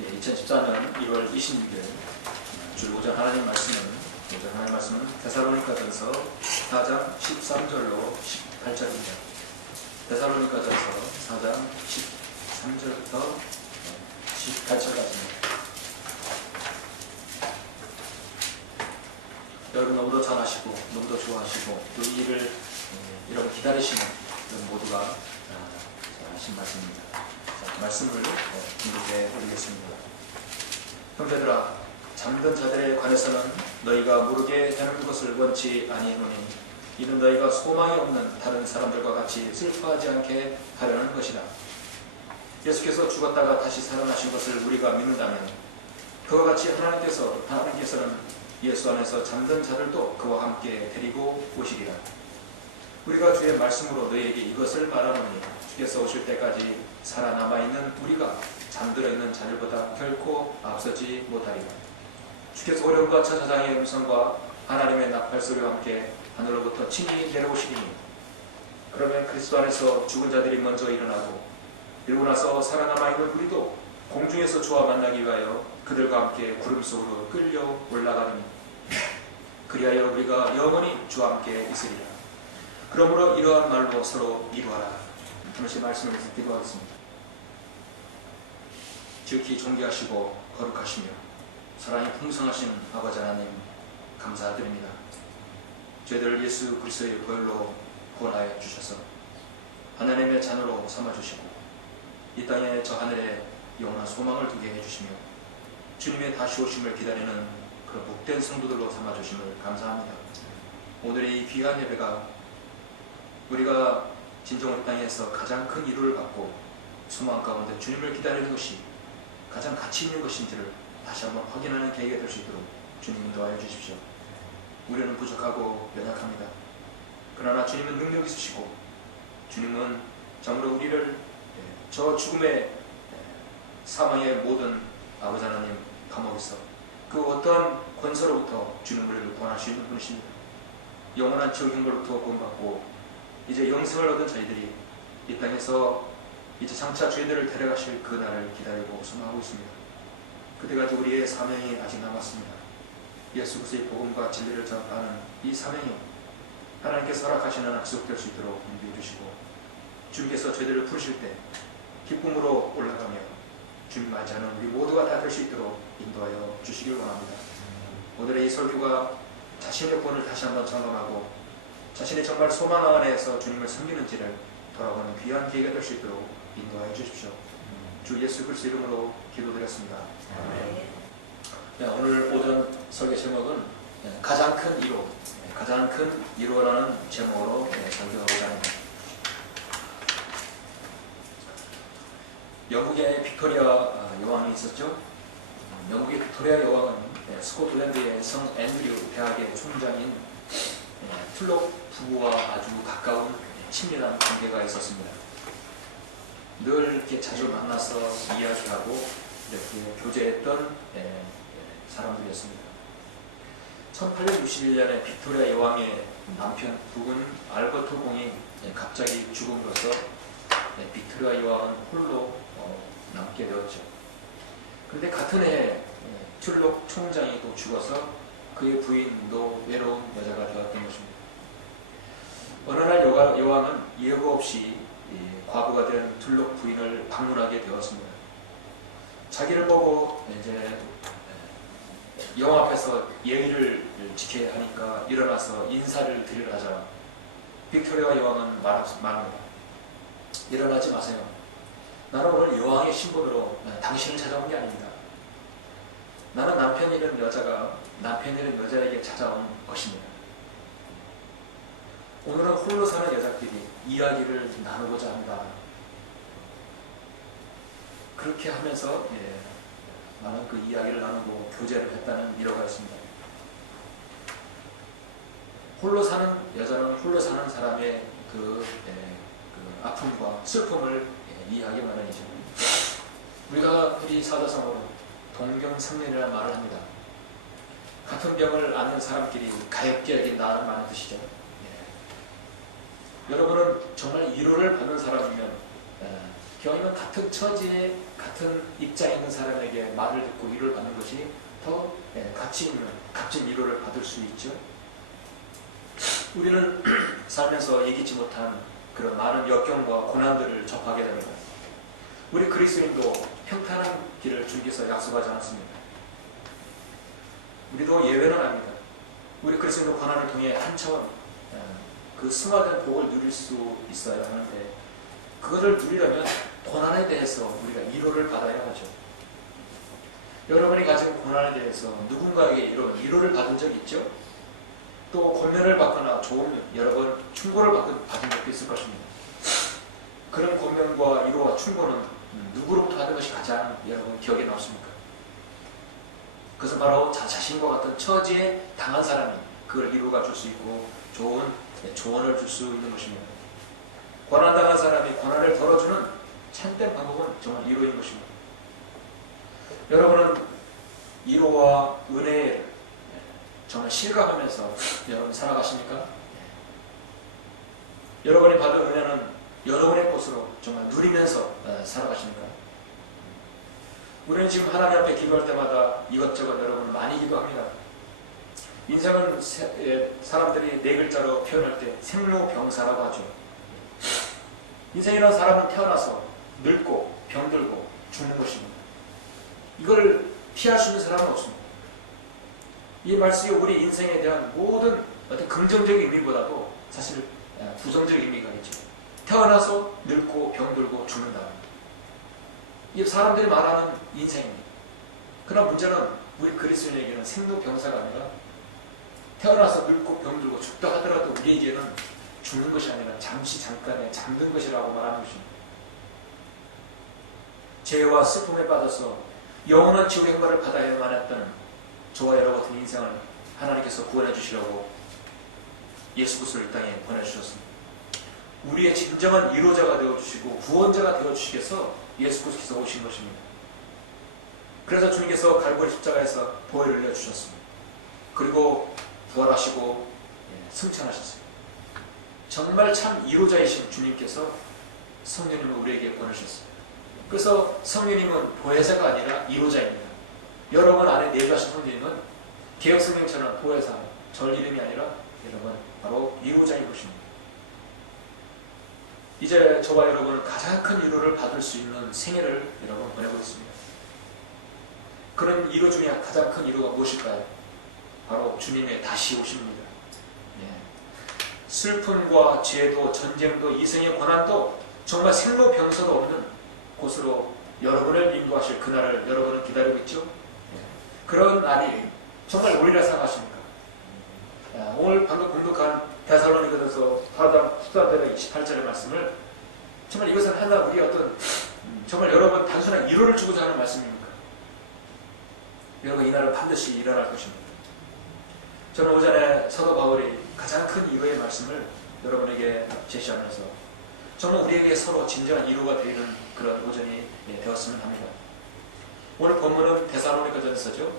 2014년 1월 26일 주일 오전 하나님 말씀은 데살로니가전서 4장 13절로 18절입니다. 데살로니가전서 4장 13절부터 18절까지입니다. 여러분 너무도 잘 아시고 너무도 좋아하시고 또 이 일을 여러분 기다리시는 모두가 잘 아신 말씀입니다. 자, 말씀을 공독해 드리겠습니다. 형제들아, 잠든 자들에 관해서는 너희가 모르게 되는 것을 원치 아니하노니 이는 너희가 소망이 없는 다른 사람들과 같이 슬퍼하지 않게 하려는 것이다. 예수께서 죽었다가 다시 살아나신 것을 우리가 믿는다면 그와 같이 하나님께서는 예수 안에서 잠든 자들도 그와 함께 데리고 오시리라. 우리가 주의 말씀으로 너희에게 이것을 말하노니 주께서 오실 때까지 살아남아있는 우리가 잠들어 있는 자들보다 결코 앞서지 못하리라. 주께서 어려움과 천사장의 음성과 하나님의 나팔소리와 함께 하늘로부터 친히 내려오시리니 그러면 그리스도 안에서 죽은 자들이 먼저 일어나고 이러고 나서 살아남아있는 우리도 공중에서 주와 만나기 위하여 그들과 함께 구름 속으로 끌려 올라가리니 그리하여 우리가 영원히 주와 함께 있으리라. 그러므로 이러한 말로 서로 이루하라. 잠시 말씀을 해서 기도하겠습니다. 지극히 존귀하시고 거룩하시며 사랑이 풍성하신 아버지 하나님 감사드립니다. 저희들 예수 그리스도의 보혈로 구원하여 주셔서 하나님의 자녀로 삼아주시고 이 땅에 저 하늘에 영원한 소망을 두게 해주시며 주님의 다시 오심을 기다리는 그런 복된 성도들로 삼아주심을 감사합니다. 오늘의 이 귀한 예배가 우리가 진정한 땅에서 가장 큰 위로를 받고 소망 가운데 주님을 기다리는 것이 가장 가치 있는 것인지를 다시 한번 확인하는 계기가 될 수 있도록 주님 인도하여 주십시오. 우리는 부족하고 연약합니다. 그러나 주님은 능력 있으시고 주님은 정말로 우리를 저 죽음의 사망의 모든 아버지 하나님 감옥에서 그 어떤 권세로부터 주님 우리를 구원할 수 있는 분이십니다. 영원한 지옥 형벌로부터 구원받고 이제 영생을 얻은 저희들이 이 땅에서 이제 장차 저희들을 데려가실 그 날을 기다리고 소망하고 있습니다. 그때까지 우리의 사명이 아직 남았습니다. 예수 그리스도의 복음과 진리를 전파하는 이 사명이 하나님께서 허락하시는 한 지속될 수 있도록 인도해 주시고 주님께서 저희들을 부르실 때 기쁨으로 올라가며 주님 맞이하는 우리 모두가 다 될 수 있도록 인도하여 주시길 원합니다. 오늘의 이 설교가 자신의 구원을 다시 한번 점검하고 자신의 정말 소망 안에서 주님을 섬기는지를 돌아보는 귀한 기회가 될 수 있도록 인도하여 주십시오. 주 예수 그리스도 이름으로 기도드렸습니다. 네, 오늘 오전 설교 제목은 가장 큰 위로, 가장 큰 위로라는 제목으로 설교하고자 합니다. 영국의 빅토리아 여왕이 있었죠. 영국의 빅토리아 여왕은 스코틀랜드의 성 앤드류 대학의 총장인 툴록 부부와 아주 가까운 친밀한 관계가 있었습니다. 늘 이렇게 자주 만나서 이야기하고 이렇게 교제했던 사람들이었습니다. 1861년에 빅토리아 여왕의 남편 부군 알버트 공이 갑자기 죽음으로써 빅토리아 여왕은 홀로 남게 되었죠. 그런데 같은 해에 툴록 총장이 또 죽어서 그의 부인도 외로운 여자가 되었던 것입니다. 어느 날 여왕은 예고 없이 과부가 된 툴록 부인을 방문하게 되었습니다. 자기를 보고 이제 여왕 앞에서 예의를 지켜야 하니까 일어나서 인사를 드리려 하자 빅토리아 여왕은 말합니다. 일어나지 마세요. 나는 오늘 여왕의 신분으로 당신을 찾아온 게 아닙니다. 나는 남편이라는 여자가 남편이라는 여자에게 찾아온 것입니다. 오늘은 홀로 사는 여자끼리 이야기를 나누고자 합니다. 그렇게 하면서 나는 그 이야기를 나누고 교제를 했다는 위로가 있습니다. 홀로 사는 여자는 홀로 사는 사람의 그 아픔과 슬픔을 이해하기 마련이죠. 우리가 흔히 사자성어로 동병상련이라는 말을 합니다. 같은 병을 앓는 사람끼리 가엾게 여긴다는 말의 뜻이죠. 여러분은 정말 위로를 받는 사람이면 기왕이면 같은 처지에 같은 입장에 있는 사람에게 말을 듣고 위로를 받는 것이 더 가치 있는 값진 위로를 받을 수 있죠. 우리는 살면서 얘기치 못한 그런 많은 역경과 고난들을 접하게 됩니다. 우리 그리스도인도 평탄한 길을 주님께서 약속하지 않습니다. 우리도 예외는 아닙니다. 우리 그리스도인도 고난을 통해 한 차원 그 승화된 복을 누릴 수 있어야 하는데, 그것을 누리려면 고난에 대해서 우리가 위로를 받아야 하죠. 여러분이 가진 고난에 대해서 누군가에게 이런 위로를 받은 적 있죠? 또 권면을 받거나 좋은 여러 번 충고를 받은 적도 있을 것입니다. 그런 권면과 위로와 충고는 누구로부터 받은 것이 가장 여러분 기억에 남습니까? 그것은 바로 자신과 같은 처지에 당한 사람이 그걸 위로가 줄 수 있고 좋은 조언을 줄 수 있는 것입니다. 고난당한 사람이 고난을 덜어주는 참된 방법은 정말 위로인 것입니다. 여러분은 위로와 은혜를 정말 실감하면서 여러분 살아가십니까? 여러분이 받은 은혜는 여러분의 것으로 정말 누리면서 살아가십니까? 우리는 지금 하나님 앞에 기도할 때마다 이것저것 여러분 많이 기도합니다. 인생은 사람들이 네 글자로 표현할 때 생로병사라고 하죠. 인생이라는 사람은 태어나서 늙고 병들고 죽는 것입니다. 이걸 피할 수 있는 사람은 없습니다. 이 말씀이 우리 인생에 대한 모든 어떤 긍정적인 의미보다도 사실 부정적인 의미가 있죠. 태어나서 늙고 병들고 죽는다. 이 사람들이 말하는 인생입니다. 그러나 문제는 우리 그리스도인에게는 생로병사가 아니라 태어나서 늙고 병들고 죽다 하더라도 우리에게는 죽는 것이 아니라 잠시 잠깐의 잠든 것이라고 말하는 것입니다. 죄와 슬픔에 빠져서 영원한 지옥의 행방을 받아야만 했던 저와 여러 같은 인생을 하나님께서 구원해 주시려고 예수 그리스도를 이 땅에 보내주셨습니다. 우리의 진정한 위로자가 되어주시고 구원자가 되어주시기 위해서 예수 그리스도께서 오신 것입니다. 그래서 주님께서 갈보리 십자가에서 보혈을 흘려주셨습니다. 그리고 부활하시고 승천하셨습니다. 정말 참 위로자이신 주님께서 성령님을 우리에게 보내주셨습니다. 그래서 성령님은 보혜사가 아니라 위로자입니다. 여러분 안에 내주하신 성령님은 개혁성령처럼 보혜사, 절 이름이 아니라 여러분 바로 위로자인 것입니다. 이제 저와 여러분은 가장 큰 위로를 받을 수 있는 생애를 여러분 보내고 있습니다. 그런 위로 중에 가장 큰 위로가 무엇일까요? 바로 주님의 다시 오십니다. 슬픔과 죄도 전쟁도 이생의 고난도 정말 생로병사도 없는 곳으로 여러분을 인도하실 그날을 여러분은 기다리고 있죠? 그런 날이 정말 오리라 생각하십니까? 오늘 방금 공독한 데살로니가전서 4장 14절에 28절의 말씀을 정말 이것은 하나 우리 어떤 정말 여러분 단순한 위로를 주고자 하는 말씀입니까? 여러분 이 날은 반드시 일어날 것입니다. 저는 오전에 사도 바울이 가장 큰 위로의 말씀을 여러분에게 제시하면서 정말 우리에게 서로 진정한 위로가 되는 그런 오전이 되었으면 합니다. 오늘 본문은 데살로니가전서죠.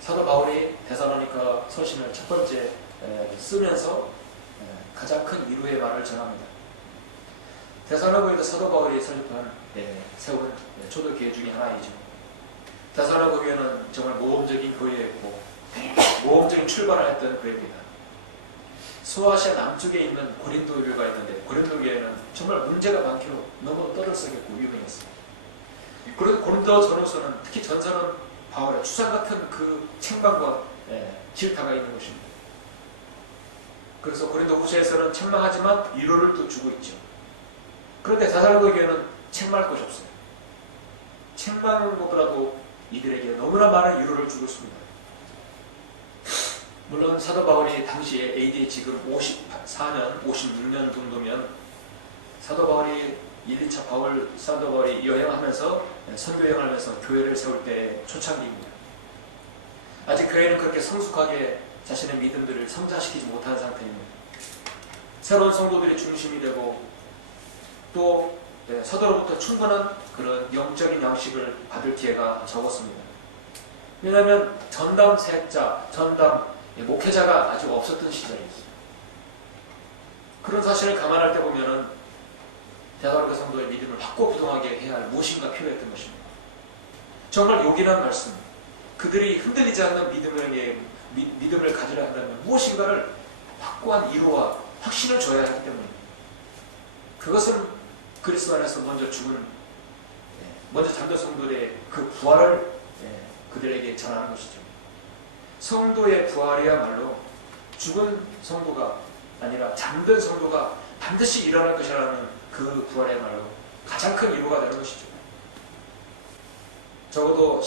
사도 바울이 데살로니가 서신을 첫 번째 쓰면서 가장 큰 위로의 말을 전합니다. 데살로니가에서 사도 바울이 설립한 세운 초대교회 중에 하나이죠. 데살로니가 교회는 정말 모험적인 교회였고 모험적인 출발을 했던 교회입니다. 소아시아 남쪽에 있는 고린도 교회가 있는데 고린도 교회는 정말 문제가 많기로 너무 떠들썩했고 유명했습니다. 그래서 고린도 전후서는 특히 전서는 바울의 추상 같은 그 책망과 질타가 있는 것입니다. 그래서 고린도 후서에서는 책망하지만 위로를 또 주고 있죠. 그런데 데살로니가 교회는 책망할 것이 없어요. 책망하는 것보다도 이들에게 너무나 많은 위로를 주고 있습니다. 물론 사도 바울이 당시에 AD 지금 54년, 56년 정도면 사도 바울이 1, 2차 사도 바울이 여행하면서 선교 여행하면서 교회를 세울 때 초창기입니다. 아직 교회는 그렇게 성숙하게 자신의 믿음들을 성장시키지 못한 상태입니다. 새로운 성도들이 중심이 되고 또 서로로부터 충분한 그런 영적인 양식을 받을 기회가 적었습니다. 왜냐하면 전담 사역자, 전담 목회자가 아직 없었던 시절이었어요. 그런 사실을 감안할 때 보면은 데살로니가 성도의 믿음을 확고부동하게 해야 할 무엇인가 필요했던 것입니다. 정말 요긴한 말씀, 그들이 흔들리지 않는 믿음을 가지려 한다면 무엇인가를 확고한 이루와 확신을 줘야 하기 때문입니다. 그것은 그리스도 안에서 먼저 잠든 성도의 그 부활을 그들에게 전하는 것이죠. 성도의 부활이야말로 죽은 성도가 아니라 잠든 성도가 반드시 일어날 것이라는 그 부활이야말로 가장 큰 위로가 되는 것이죠. 적어도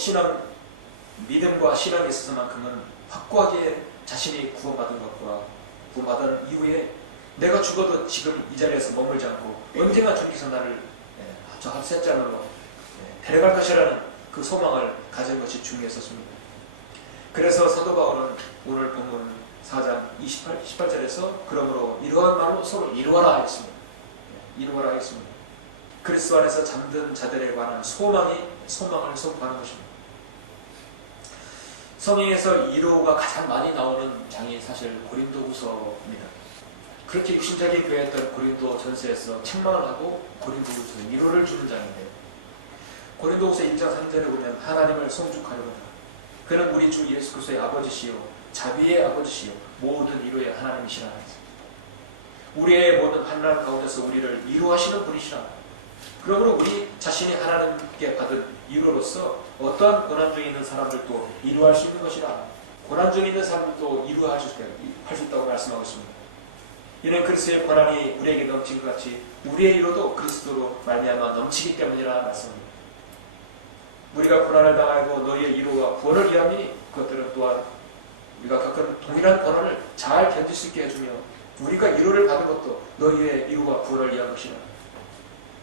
믿음과 신앙에 있어서만큼은 확고하게 자신이 구원받은 것과 구원받은 이후에 내가 죽어도 지금 이 자리에서 머물지 않고 언젠가 주님께서 나를 저 셋째 하늘로 데려갈 것이라는 그 소망을 가진 것이 중요했었습니다. 그래서 사도 바울은 오늘 본문 4장 18절에서 그러므로 이러한 말로 서로 이루어라 하였습니다. 이루어라 하였습니다. 그리스도 안에서 잠든 자들에 관한 소망을 선포하는 것입니다. 성경에서 이루어가 가장 많이 나오는 장이 사실 고린도후서입니다. 그렇게 육신적인 교회였던 고린도 전서에서 책망을 하고 고린도후서에 위로를 주는 장인데, 고린도후서 1장 3절에 보면 하나님을 송축하려거나 그는 우리 주 예수 그리스도의 아버지시요 자비의 아버지시요 모든 위로의 하나님이시라. 우리의 모든 환난 가운데서 우리를 위로하시는 분이시라. 그러므로 우리 자신이 하나님께 받은 위로로서 어떠한 고난 중에 있는 사람들도 위로할 수 있는 것이라. 고난 중에 있는 사람들도 위로할 수 있다고 말씀하고 있습니다. 이는 그리스도의 고난이 우리에게 넘친 것 같이 우리의 위로도 그리스도로 말미암아 넘치기 때문이라 말씀합니다. 우리가 고난을 당하고 너희의 위로와 구원을 위함이니 그것들은 또한 우리가 겪은 동일한 고난을 잘 견딜 수 있게 해주며 우리가 위로를 받은 것도 너희의 위로와 구원을 위한 것이라.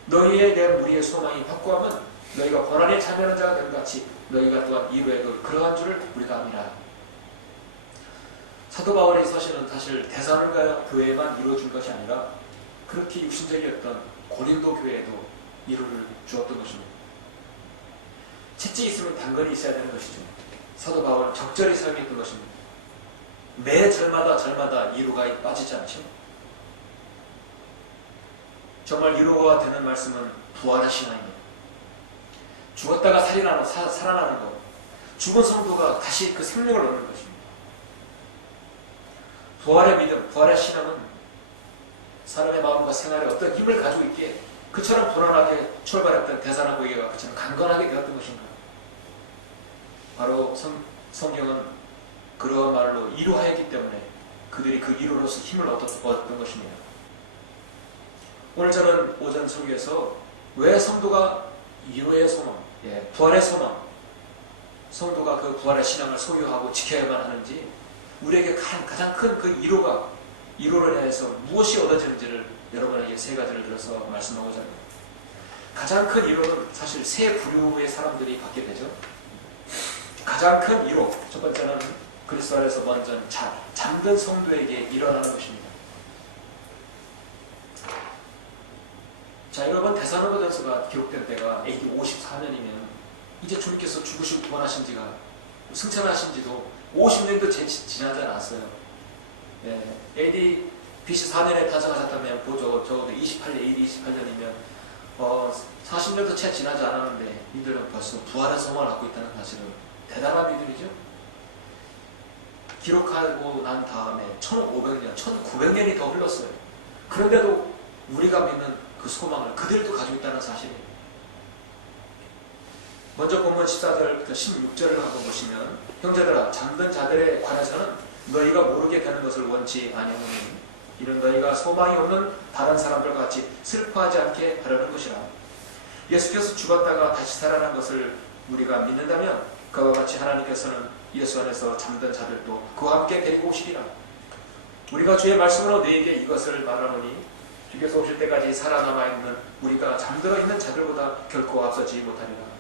너희에 대한 우리의 소망이 확고하면 너희가 고난에 참여하는 자가 된 것 같이 너희가 또한 위로에도 그러한 줄을 우리가 압니다. 사도 바울의 서신은 사실 데살로니가 교회에만 이루어진 것이 아니라 그렇게 육신적이었던 고린도 교회에도 위로를 주었던 것입니다. 채찍이 있으면 당근이 있어야 되는 것이죠. 사도 바울은 적절히 사용했던 것입니다. 매 절마다 위로가 빠지지 않죠. 정말 위로가 되는 말씀은 부활의 신앙입니다. 죽었다가 살아나는 것, 죽은 성도가 다시 그 생명을 얻는 것입니다. 부활의 믿음, 부활의 신앙은 사람의 마음과 생활에 어떤 힘을 가지고 있기에 그처럼 불안하게 출발했던 데살로니가가 그처럼 강건하게 되었던 것인가. 바로 성경은 그러한 말로 위로하였기 때문에 그들이 그 위로로서 힘을 얻었던 것입니다. 오늘 저는 오전 설교에서 왜 성도가 위로의 소망, 부활의 소망, 성도가 그 부활의 신앙을 소유하고 지켜야만 하는지, 우리에게 가장 큰 그 위로를 인해서 무엇이 얻어지는지를 여러분에게 세 가지를 들어서 말씀하고자 합니다. 가장 큰 위로는 사실 세 부류의 사람들이 받게 되죠. 가장 큰 위로, 첫 번째는 그리스도 안에서 먼저 잠든 성도에게 일어나는 것입니다. 자, 여러분, 데살로니가전서가 기록된 때가 AD 54년이면 이제 주님께서 죽으시고 부활하신 지가, 승천하신 지도 50년도 지나지 않았어요. AD BC 4년에 탄생하셨다면 적어도 AD 28년이면 40년도 채 지나지 않았는데 이들은 벌써 부활의 소망을 갖고 있다는 사실은 대단한 믿음이죠. 기록하고 난 다음에 1500년, 1900년이 더 흘렀어요. 그런데도 우리가 믿는 그 소망을 그들도 가지고 있다는 사실이에요. 먼저 본문 14절부터 16절을 한번 보시면, 형제들아, 잠든 자들에 관해서는 너희가 모르게 되는 것을 원치 아니하노니 이는 너희가 소망이 없는 다른 사람들과 같이 슬퍼하지 않게 하려는 것이라. 예수께서 죽었다가 다시 살아난 것을 우리가 믿는다면 그와 같이 하나님께서는 예수 안에서 잠든 자들도 그와 함께 데리고 오시리라. 우리가 주의 말씀으로 너희에게 이것을 말하노니 주께서 오실 때까지 살아남아 있는 우리가 잠들어 있는 자들보다 결코 앞서지 못하리라.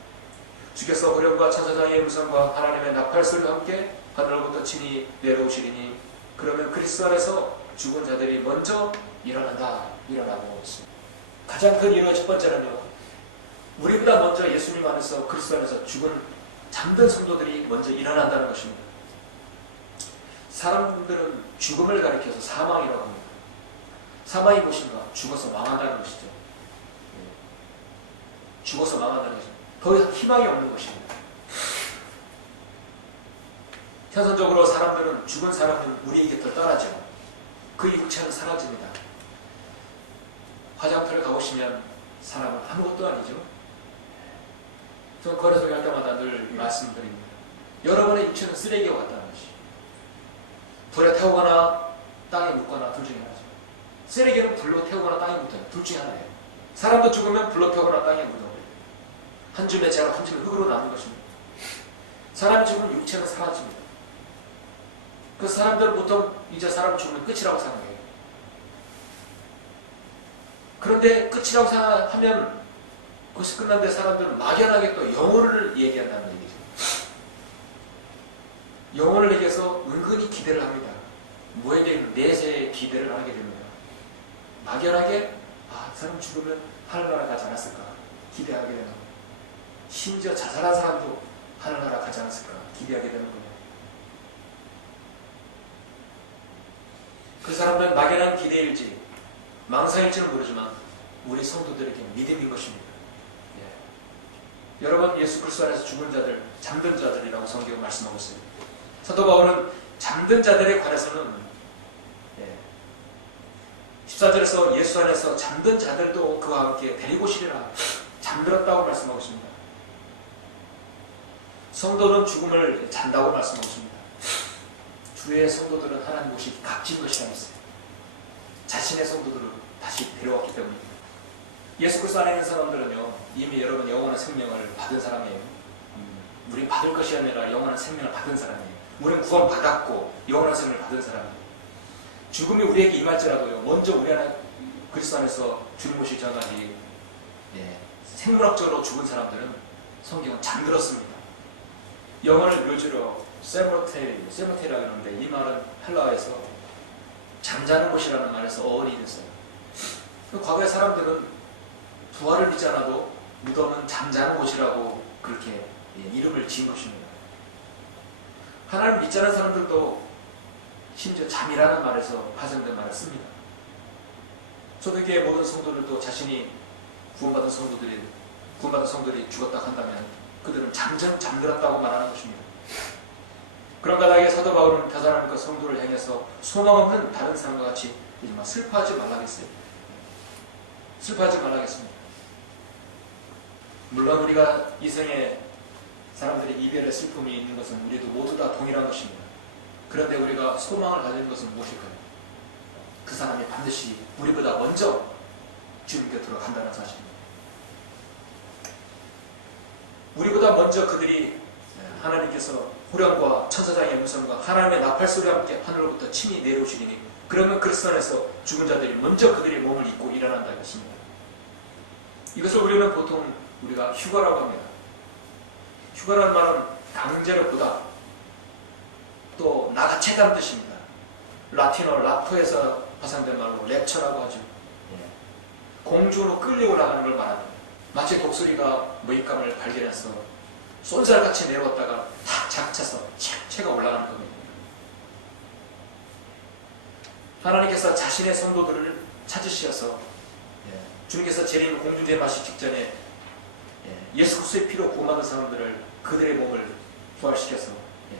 주께서 호령과 천사장의 음성과 하나님의 나팔 소리와 함께 하늘로부터 친히 내려오시리니 그러면 그리스도 안에서 죽은 자들이 먼저 일어나고 있습니다. 가장 큰 이유의 첫 번째는요, 우리보다 먼저 예수님 안에서 그리스도 안에서 잠든 성도들이 먼저 일어난다는 것입니다. 사람들은 죽음을 가리켜서 사망이라고 합니다. 사망이 무엇인가? 죽어서 망한다는 것이죠. 죽어서 망한다는 것입니다. 더 희망이 없는 것입니다. 현선적으로 사람들은 죽은 사람은 우리 곁을 떠나죠. 그 육체는 사라집니다. 화장터를 가보시면 사람은 아무것도 아니죠. 저는 거래소리 할 때마다 늘 말씀드립니다. 여러분의 육체는 쓰레기와 같다는 것이. 불에 태우거나 땅에 묻거나 둘 중에 하나죠. 쓰레기는 불로 태우거나 땅에 묻거나 둘 중에 하나예요. 사람도 죽으면 불로 태우거나 땅에 묻어버려요. 한 줌의 재가 한 줌의 흙으로 남는 것입니다. 사람이 죽으면 육체는 사라집니다. 그 사람들은 보통 이제 사람 죽으면 끝이라고 생각해요. 그런데 끝이라고 생각하면 그것이 끝난 데 사람들은 막연하게 또 영혼을 얘기한다는 얘기죠. 영혼을 얘기해서 은근히 기대를 합니다. 뭐에게 내세에 기대를 하게 됩니다. 막연하게 사람 죽으면 하늘나라 가지 않았을까 기대하게 되는 거예요. 심지어 자살한 사람도 하늘나라 가지 않았을까 기대하게 되는 거예요. 그 사람들은 막연한 기대일지 망상일지는 모르지만 우리 성도들에게 믿음인 것입니다. 예. 여러분, 예수 그리스도 안에서 죽은 자들, 잠든 자들이라고 성경은 말씀하고 있어요. 사도 바울은 잠든 자들에 관해서는 14절에서 예수 안에서 잠든 자들도 그와 함께 데리고 오시리라 잠들었다고 말씀하고 있습니다. 성도는 죽음을 잔다고 말씀하고 있습니다. 주의 성도들은 하나님 옷이 값진 것이라고 했어요. 자신의 성도들을 다시 데려왔기 때문입니다. 예수 그리스도 안에 있는 사람들은요, 이미 여러분 영원한 생명을 받은 사람이에요. 우리 받을 것이 아니라 영원한 생명을 받은 사람이에요. 우리는 구원받았고 영원한 생명을 받은 사람이에요. 죽음이 우리에게 임할지라도요, 먼저 우리 안에 그리스도 안에서 주님 오실 전까지 생물학적으로 죽은 사람들은 성경은 잠들었습니다. 영어를 묘지로 세모테라고 하는데 이 말은 헬라어에서 잠자는 곳이라는 말에서 어원이 됐어요. 과거의 사람들은 부활을 믿지 않아도 무덤은 잠자는 곳이라고 그렇게 이름을 지은 것입니다. 하나님을 믿지 않은 사람들도 심지어 잠이라는 말에서 파생된 말을 씁니다. 초대교회 모든 성도들도 자신이 구원받은 성도들이 죽었다 한다면 그들은 잠들었다고 말하는 것입니다. 그런 까닭에 사도 바울은 대사람과 성도를 향해서 소망 없는 다른 사람과 같이 슬퍼하지 말라겠어요. 슬퍼하지 말라겠습니다. 물론 우리가 이생에 사람들이 이별의 슬픔이 있는 것은 우리도 모두 다 동일한 것입니다. 그런데 우리가 소망을 가지는 것은 무엇일까요? 그 사람이 반드시 우리보다 먼저 주님 곁으로 간다는 사실입니다. 우리보다 먼저 그들이 하나님께서 호령과 천사장의 음성과 하나님의 나팔소리와 함께 하늘로부터 친히 내려오시리니 그러면 그리스도 안에서 죽은 자들이 먼저 그들의 몸을 입고 일어난다는 것입니다. 이것을 우리는 보통 우리가 휴가라고 합니다. 휴가라는 말은 강제로 보다 또 나가채다는 뜻입니다. 라틴어 라토에서 파생된 말로 랩처라고 하죠. 공중으로 끌려 올라가는 걸 말합니다. 마치 독수리가 모입감을 발견해서 쏜살같이 내려왔다가 탁 작차서 채가 올라가는 겁니다. 하나님께서 자신의 성도들을 찾으셔서 주님께서 재림 공중제 마시 직전에 예수 그리스도의 피로 구원받은 사람들을 그들의 몸을 부활시켜서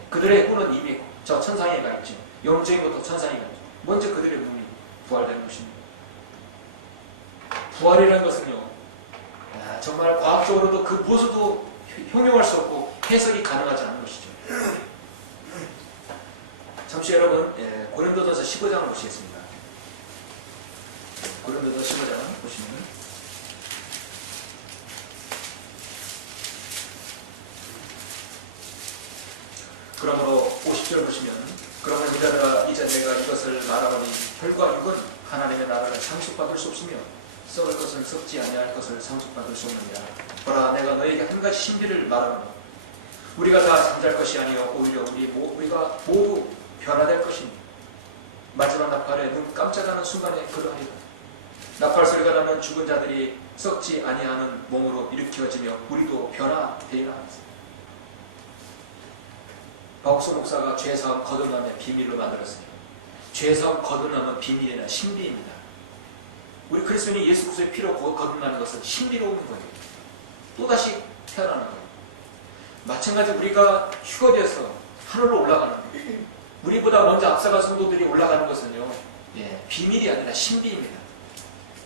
그들의魂은 이미 저 천상에 가 있지, 영적인 것도 천상에 가 있지, 먼저 그들의 몸이 부활되는 것입니다. 부활이라는 것은요, 정말 과학적으로도 그 무엇도 형용할 수 없고 해석이 가능하지 않은 것이죠. 잠시 여러분 고린도전서 15장을 보시겠습니다. 고린도전서 15장 보시면 그러므로 50절 보시면 그러므로 이자들아 이제 내가 이것을 말하노니 혈과 육은 하나님의 나라를 상속받을 수 없으며 썩을 것은 썩지 아니할 것을 상속받을 수 없느니라. 보라 내가 너에게 한 가지 신비를 말하노니 우리가 다 잠잘 것이 아니요 오히려 우리가 모두 변화될 것이니 마지막 나팔에 눈 깜짝하는 순간에 그러하리라. 나팔 소리가 나면 죽은 자들이 썩지 아니하는 몸으로 일으켜지며 우리도 변화되리라. 박옥수 목사가 죄사함 거듭남의 비밀로 만들었습니다. 죄사함 거듭남은 비밀이나 신비입니다. 우리 그리스도인이 예수 그리스도의 피로 거듭나는 것은 신비로운 거예요. 또다시 태어나는 거예요. 마찬가지 우리가 휴거돼서 하늘로 올라가는 거예요. 우리보다 먼저 앞서간 성도들이 올라가는 것은요, 비밀이 아니라 신비입니다.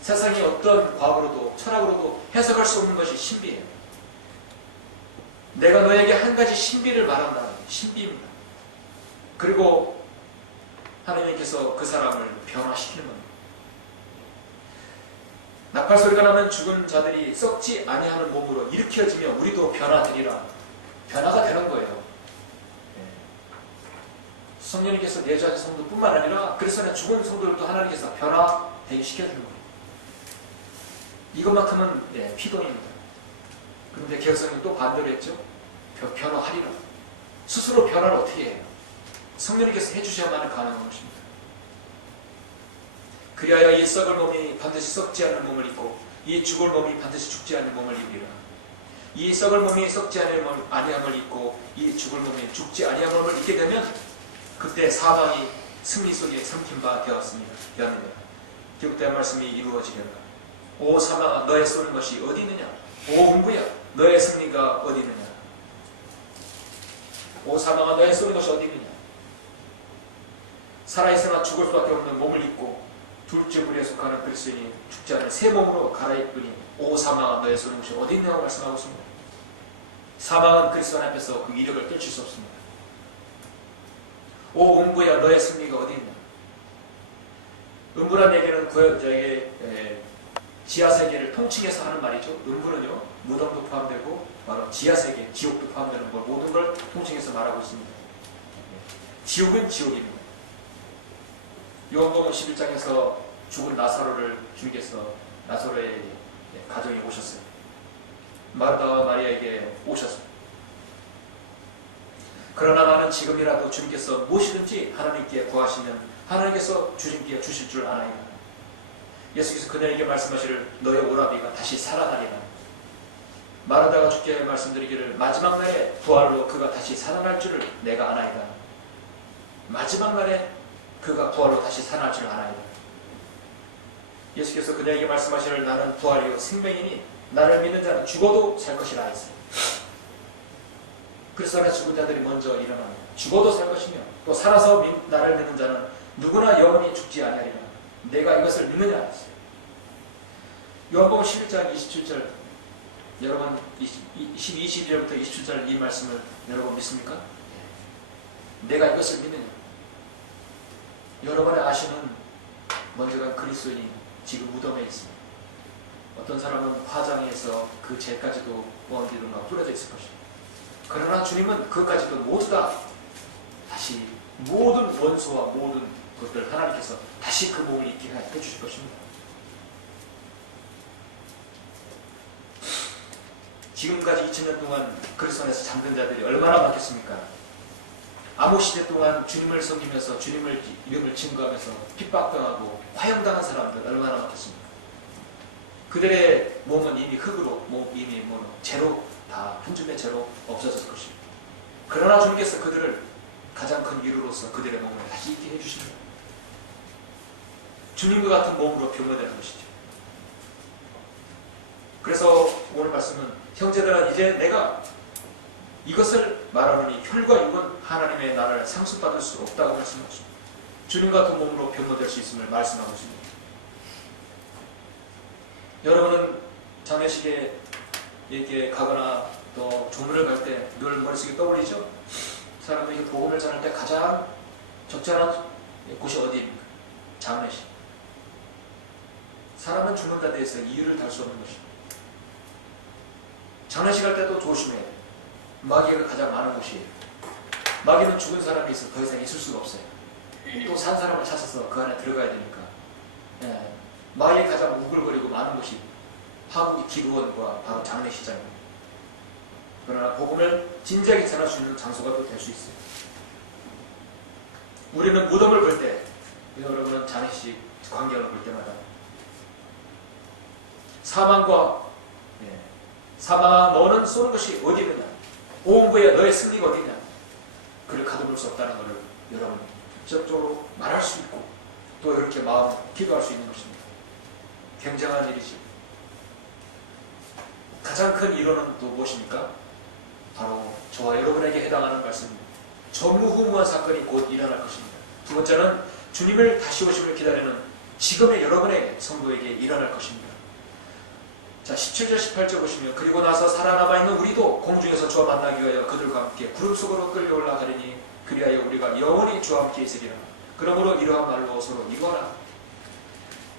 세상의 어떤 과학으로도 철학으로도 해석할 수 없는 것이 신비예요. 내가 너에게 한 가지 신비를 말한다는 신비입니다. 그리고 하나님께서 그 사람을 변화시키는 겁니다. 나팔 소리가 나면 죽은 자들이 썩지 아니하는 몸으로 일으켜지며 우리도 변화되리라. 변화가 되는 거예요. 성령님께서 내주하신 성도뿐만 아니라 그리스도의 죽은 성도들도 하나님께서 변화되게 시켜주는 거예요. 이것만큼은 피동입니다. 그런데 개혁성령은 또 반대로 했죠. 변화하리라. 스스로 변화를 어떻게 해요? 성령님께서 해주셔야만 가능한 것입니다. 그리하여 이 썩을 몸이 반드시 썩지 않는 몸을 입고 이 죽을 몸이 반드시 죽지 않는 몸을 입으리라. 이 썩을 몸이 썩지 아니함을 입고 이 죽을 몸이 죽지 아니함을 입게 되면 그때 사방이 승리 속에 삼킨 바 되었습니다. 기록된 말씀이 이루어지려라. 오 사망아 너의 쏘는 것이 어디 있느냐? 오 음부야 너의 승리가 어디 있느냐? 오 사망아 너의 쏘는 것이 어디 있느냐? 살아있으나 죽을 수밖에 없는 몸을 입고 둘째 부류에 속하는 그리스도인이 죽지 않을 새 몸으로 갈아입으니 오 사망아 너의 쏘는 것이 어디 있느냐고 말씀하고 있습니다. 사망은 그리스도 앞에서 그 이력을 떨칠 수 없습니다. 오 음부야 너의 승리가 어디 있냐? 음부란 얘기는 저에게 지하세계를 통칭해서 하는 말이죠. 음부는요 무덤도 포함되고 바로 지하세계, 지옥도 포함되는 걸 모든 걸 통칭해서 말하고 있습니다. 지옥은 지옥입니다. 요한복음 11장에서 죽은 나사로를 주님께서 나사로의 가정에 오셨어요. 마르다와 마리아에게 오셨습니다. 그러나 나는 지금이라도 주님께서 무엇이든지 하나님께 구하시면 하나님께서 주님께 주실 줄 아나이다. 예수께서 그녀에게 말씀하시를 너의 오라비가 다시 살아나리라. 마르다가 주께 말씀드리기를 마지막 날에 부활로 그가 다시 살아날 줄을 내가 아나이다. 마지막 날에 그가 부활로 다시 살아날 줄 아나이다. 예수께서 그녀에게 말씀하시를 나는 부활이요 생명이니 나를 믿는 자는 죽어도 살 것이라 했어요. 그리스도 안에 죽은 자들이 먼저 일어납니다. 죽어도 살 것이며 또 살아서 나를 믿는 자는 누구나 영원히 죽지 아니하리라. 내가 이것을 믿느냐 했어요. 요한복음 11장 27절 여러분 22절부터 27절 이 말씀을 여러분 믿습니까? 내가 이것을 믿느냐. 여러분의 아시는 먼저가 그리스도인이 지금 무덤에 있습니다. 어떤 사람은 화장에서 그 죄까지도 원디로나 뿌려져 있을 것입니다. 그러나 주님은 그것까지도 모두 다 다시 모든 원수와 모든 것들 하나님께서 다시 그 몸을 입게 해주실 것입니다. 지금까지 2000년 동안 그리스도 안에서 잠든 자들이 얼마나 많겠습니까? 암호 시대 동안 주님을 섬기면서 주님을 이름을 증거하면서 핍박당하고 화형당한 사람들 얼마나 많겠습니까? 그들의 몸은 이미 흙으로 이미 재로 다 한 줌의 재로 없어졌을 것입니다. 그러나 주님께서 그들을 가장 큰 위로로서 그들의 몸을 다시 있게 해주십니다. 주님과 같은 몸으로 변화되는 것이죠. 그래서 오늘 말씀은 형제들아 이제 내가 이것을 말하노니 혈과 육은 하나님의 나라를 상속받을 수 없다고 말씀하십니다. 주님 같은 몸으로 변화될 수 있음을 말씀하고 있습니다. 여러분은 장례식에 이렇게 가거나 또 조문을 갈 때 늘 머릿속에 떠올리죠? 사람들이 복음을 전할 때 가장 적절한 곳이 어디입니까? 장례식. 사람은 죽는 데 대해서 이유를 달 수 없는 것입니다. 장례식 할 때도 조심해야 돼요. 마귀가 가장 많은 곳이에요. 마귀는 죽은 사람이 있어 더 이상 있을 수가 없어요. 또 산 사람을 찾아서 그 안에 들어가야 되니까. 마귀가 가장 우글거리고 많은 곳이 화국 기도원과 바로 장례식장입니다. 그러나 복음을 진지하게 전할 수 있는 장소가 또 될 수 있어요. 우리는 무덤을 볼 때, 여러분은 장례식 광경을 볼 때마다 사망아 너는 쏘는 것이 어디 있느냐? 오음부에 너의 승리가 어디 있냐? 그를 가둬볼 수 없다는 것을 여러분 직접적으로 말할 수 있고 또 이렇게 기도할 수 있는 것입니다. 굉장한 일이지. 가장 큰 이론은 또 무엇입니까? 바로 저와 여러분에게 해당하는 말씀입니다. 전무후무한 사건이 곧 일어날 것입니다. 두 번째는 주님을 다시 오심을 기다리는 지금의 여러분의 성도에게 일어날 것입니다. 자, 17절 18절 보시면 그리고 나서 살아남아있는 우리도 공중에서 주와 만나기 위하여 그들과 함께 구름 속으로 끌려 올라가리니 그리하여 우리가 영원히 주와 함께 있으리라. 그러므로 이러한 말로 서로 이거라.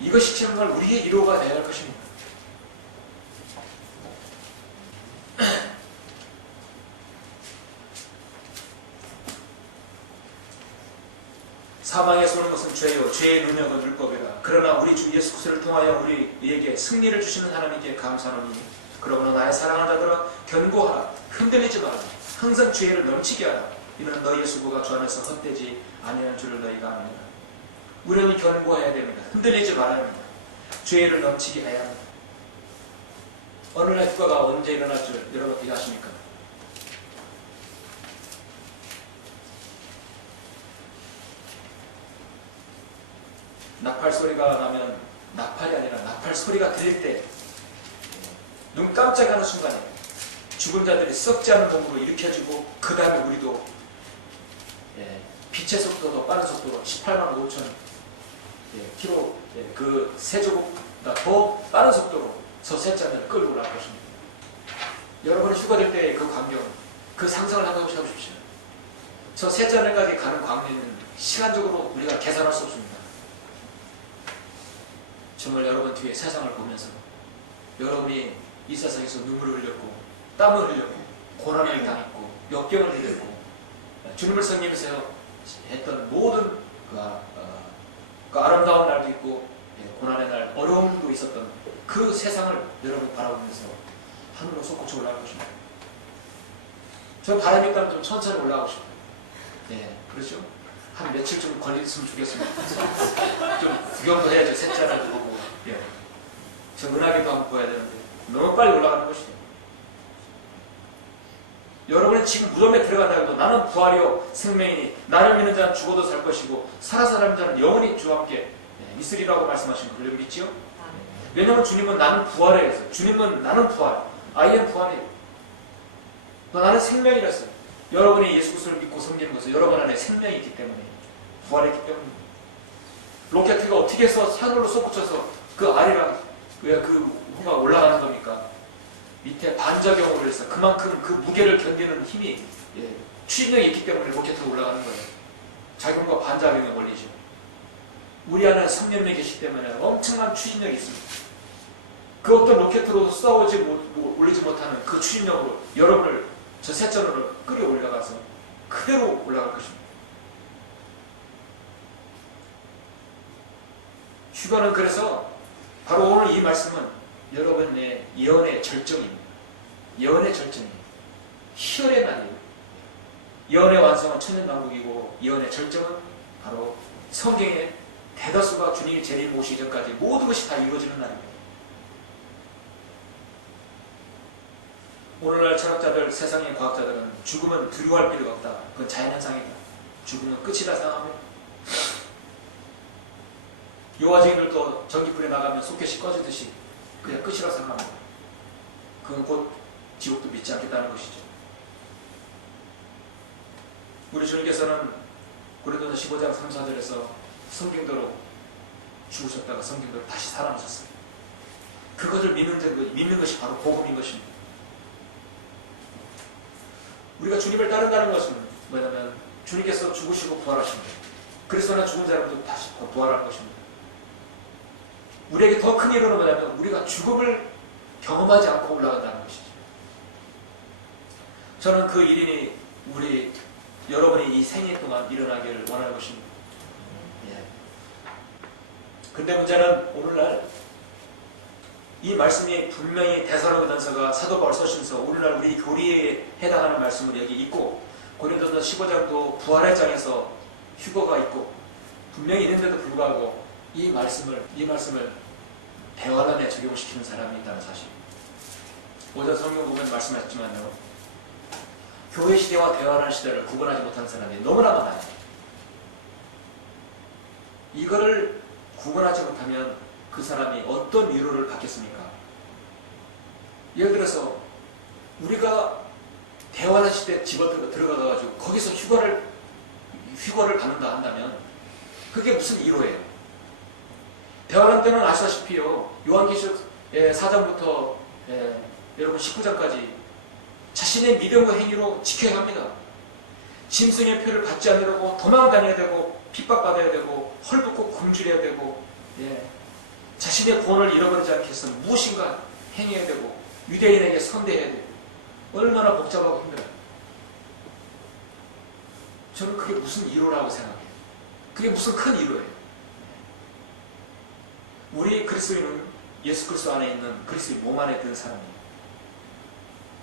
이것이 정말 우리의 위로가 되어야 할 것입니다. 사망에 쏘는 것은 죄요 죄의 능력은 율법이라. 그러나 우리 주 예수 그리스도를 통하여 우리에게 승리를 주시는 하나님께 감사하노니 그러므로 나의 사랑하는 자들아 견고하라. 흔들리지 마라. 항상 죄를 넘치게 하라. 이는 너희의 수고가 주 안에서 헛되지 아니하는 줄을 너희가 아느니라. 우리는 견고해야 됩니다. 흔들리지 말아야 합니다. 죄를 넘치게 해야 합니다. 오늘날 휴가가 언제 일어날 줄 여러분 어떻게 아십니까? 나팔 소리가 나면 나팔이 아니라 나팔 소리가 들릴 때 눈 깜짝하는 순간에 죽은 자들이 썩지 않은 몸으로 일으켜지고 그 다음에 우리도 빛의 속도가 더 빠른 속도로 18만 5천 킬로 그 세제곱보다 더 빠른 속도로 저 셋자들을 끌고 올라갈 것입니다. 여러분이 휴가될 때의 그 광경, 그 상상을 한번 해보십시오. 저 셋자들까지 가는 광경은 시간적으로 우리가 계산할 수 없습니다. 정말 여러분 뒤에 세상을 보면서 여러분이 이 세상에서 눈물을 흘렸고 땀을 흘렸고 고난을 당했고 역경을 흘렸고 주님을 섬기면서 했던 모든 그 아름다운 날도 있고 고난의 날 어려움도 있었던 그 세상을 여러분 바라보면서 하늘로 솟구쳐 올라갈 것입니다. 저 바람이 있다면 좀 천천히 올라가고 싶어요. 그렇죠? 한 며칠 좀 걸렸으면 좋겠습니다. 좀 구경도 해야죠. 셋째라도 보고. 저 은하계도 한번 보여야 되는데 너무 빨리 올라가는 것이죠. 여러분은 지금 무덤에 들어간다고 해도 나는 부활이요 생명이니 나를 믿는 자는 죽어도 살 것이고 살아 사는 자는 영원히 주와 함께 있으리라고 말씀하신 걸 믿지요? 왜냐하면 주님은 나는 부활에 해서 주님은 나는 부활 I am 부활이에요. 나는 생명이랬어요. 여러분이 예수 그리스도를 믿고 섬기는 것은 여러분 안에 생명이 있기 때문에 부활했기 때문입니다. 로켓가 어떻게 해서 하늘로 솟구쳐서 그 아래랑 그 후가 올라가는 겁니까? 밑에 반작용으로 해서 그만큼 그 무게를 견디는 힘이 추진력이 있기 때문에 로켓으로 올라가는 거예요. 작용과 반작용의 원리죠. 우리 안에 성령님이 계시기 때문에 엄청난 추진력이 있습니다. 그 어떤 로켓으로 쏘아오지 올리지 못하는 그 추진력으로 여러분을 저 셋전으로 끌어올려가서 그대로 올라갈 것입니다. 휴가는 그래서 바로 오늘 이 말씀은 여러분의 예언의 절정입니다. 예언의 절정이에요. 희열의 날이에요. 예언의 완성은 천년왕국이고 예언의 절정은 바로 성경의 대다수가 주님이 재림 오시기 전까지 모든 것이 다 이루어지는 날입니다. 오늘날 철학자들, 세상의 과학자들은 죽음은 두려워할 필요가 없다. 그건 자연현상이다. 죽음은 끝이다 생각합니다. 요화쟁이들도 전기불에 나가면 소켓이 꺼지듯이 그냥 끝이라고 생각합니다. 그건 곧 지옥도 믿지 않겠다는 것이죠. 우리 주님께서는 고린도서 15장 3, 4절에서 성경대로 죽으셨다가 성경대로 다시 살아나셨어요. 그것을 믿는 것이 바로 복음인 것입니다. 우리가 주님을 따른다는 것은 뭐냐면 주님께서 죽으시고 부활하십니다. 그리스도나 죽은 사람도 다시 부활하는 것입니다. 우리에게 더 큰 이론은 뭐냐면 우리가 죽음을 경험하지 않고 올라간다는 것이죠. 저는 그 일인이 우리 여러분이 이 생애 동안 일어나기를 원하는 것입니다. 근데 문제는 오늘날 이 말씀이 분명히 데살로니가전서가 사도 바울 서신서 오늘날 우리 교리에 해당하는 말씀은 여기 있고 고린도서 15장도 부활의 장에서 휴거가 있고 분명히 있는데도 불구하고 이 말씀을 대화란에 적용시키는 사람이 있다는 사실. 오전 성경 보면 말씀하셨지만요. 교회 시대와 대화란 시대를 구분하지 못하는 사람이 너무나 많아요. 이거를 구분하지 못하면 그 사람이 어떤 위로를 받겠습니까? 예를 들어서 우리가 대화할 시대 집어 들어가가지고 거기서 휴거를 받는다 한다면 그게 무슨 위로예요? 대화할 때는 아시다시피요, 요한계시록 4장부터 여러분 19장까지 자신의 믿음의 행위로 지켜야 합니다. 짐승의 표를 받지 않으려고 도망다녀야 되고 핍박받아야 되고 헐벗고 굶주려야 되고 자신의 구원을 잃어버리지 않기 위해서 무엇인가 행해야 되고 유대인에게 선대해야 되고 얼마나 복잡하고 힘들어요. 저는 그게 무슨 위로라고 생각해요. 그게 무슨 큰 위로예요. 우리 그리스도인은 예수 그리스도 안에 있는 그리스도의 몸 안에 든 사람이에요.